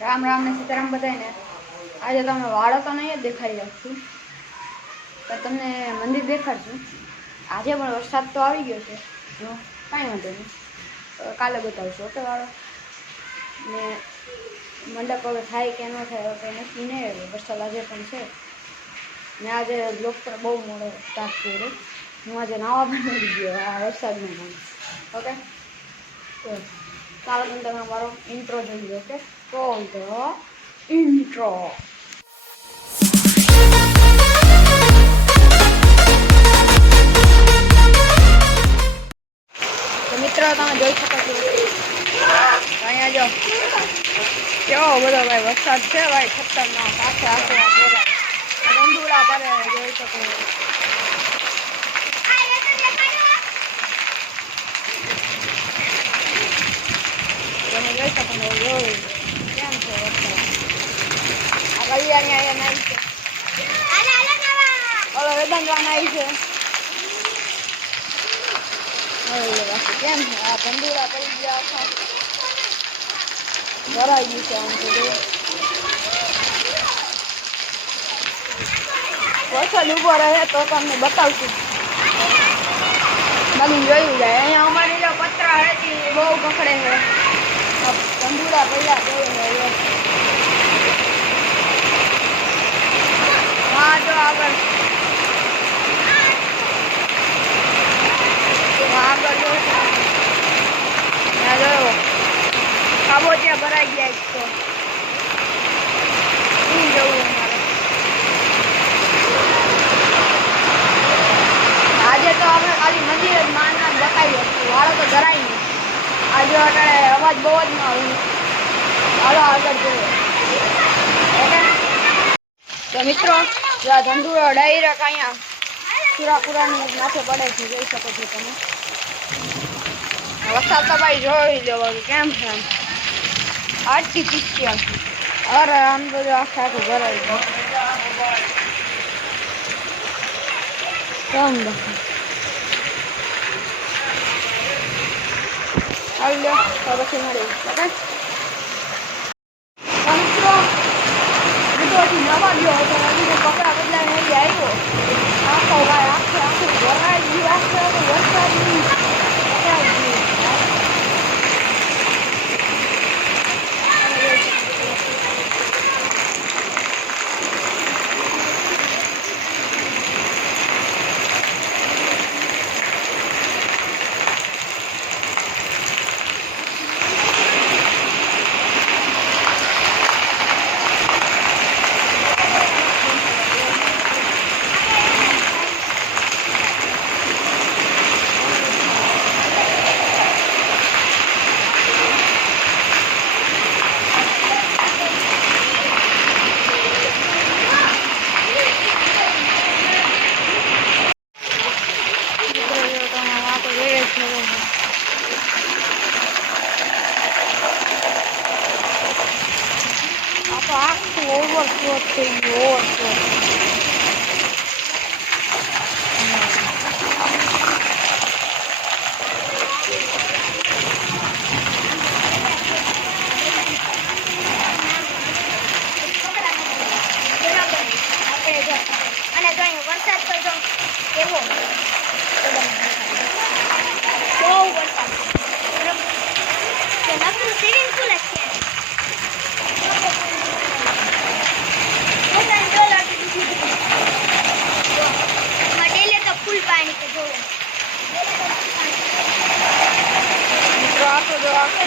રામ રામ ને સીતારામ બધાને। આજે તમને વાળો તો નહીં જ દેખાડી રાખશું, પણ તમને મંદિર દેખાડશું। આજે પણ વરસાદ તો આવી ગયો છે, કાંઈ વાંધો નહીં, કાલે બતાવશું। ઓકે વાળો ને મંડપ હવે થાય કે ન થાય તો નક્કી નહીં, વરસાદ આજે પણ છે ને આજે બ્લોગ પર બહુ મોડો સ્ટાર્ટ કર્યો। હું આજે નાવા પણ નથી ગયો આ વરસાદમાં પણ। ઓકે તો ચાલો તમે અમારો ઇન્ટ્રો જોઈ લો। Okay call the intro. તો મિત્રો તમે જોઈ શકો છો, અહીંયા જો કેવો બધો ભાઈ વરસાદ છે ભાઈ, ખતરનાક આખે આખો ગંદુડા પડે જોઈ શકો। તમે જોઈ શકો છો કેમ છે વરસાદ। આ કલ્યાણી અહીંયા નાઈ છે, ઓલો વેદાંતવા નાઈ છે। કેમ છે આ ગંદુડા પડી ગયા આખા, ભરાઈ ગયું છે આમ તો। વરસાદ ઉભો રહે તો તમને બતાવશું, બાકી જોયું જાય। અહીંયા અમારી જો પતરા હતી બહુ પકડે છે, ગંદુડા પડ્યા જોયું। હા જો આગળ જોયો ખાબોચિયા ભરાઈ ગયા તો જવું અમારે। આજે તો આપણે ખાલી મંદિર જ માનના બતાવી હતું, વાળો તો જરાય નહીં। આજે અટાણે અવાજ બહુ જ ન આવ્યું, હાલો આગળ જોયો। ઓકે તો મિત્રો જો આ ધંધુડો ડાયરેક્ટ અહીંયા સુરાપુરાની માથે પડે છે, જોઈ શકો છો તમે। વરસાદ તો ભાઈ જોઈ લો કેમ છે આમ આટકી પીચી આખી। અરે આમ તો જો આખે આખું ભરાઈ ગયું કેમ બાકી આવી લો તો પછી મળી। ઓકે મિત્રો બીજોથી નવા ગયો હતો, કપડા બદલાઈને અહીં આવ્યો, આખો ભાઈ આખે આખું ભરાઈ ગયું આખે આખું વરસાદની આખું ઓવરફ્લો થઈ ગયું, ઓવરફ્લો। અને જો વરસાદ તો જો એવો બહુ વરસાદ કે નકરું સ્વિમિંગ પુલ જ છે। ફૂલ પાણી કે જો મિત્રો આખો જો આખો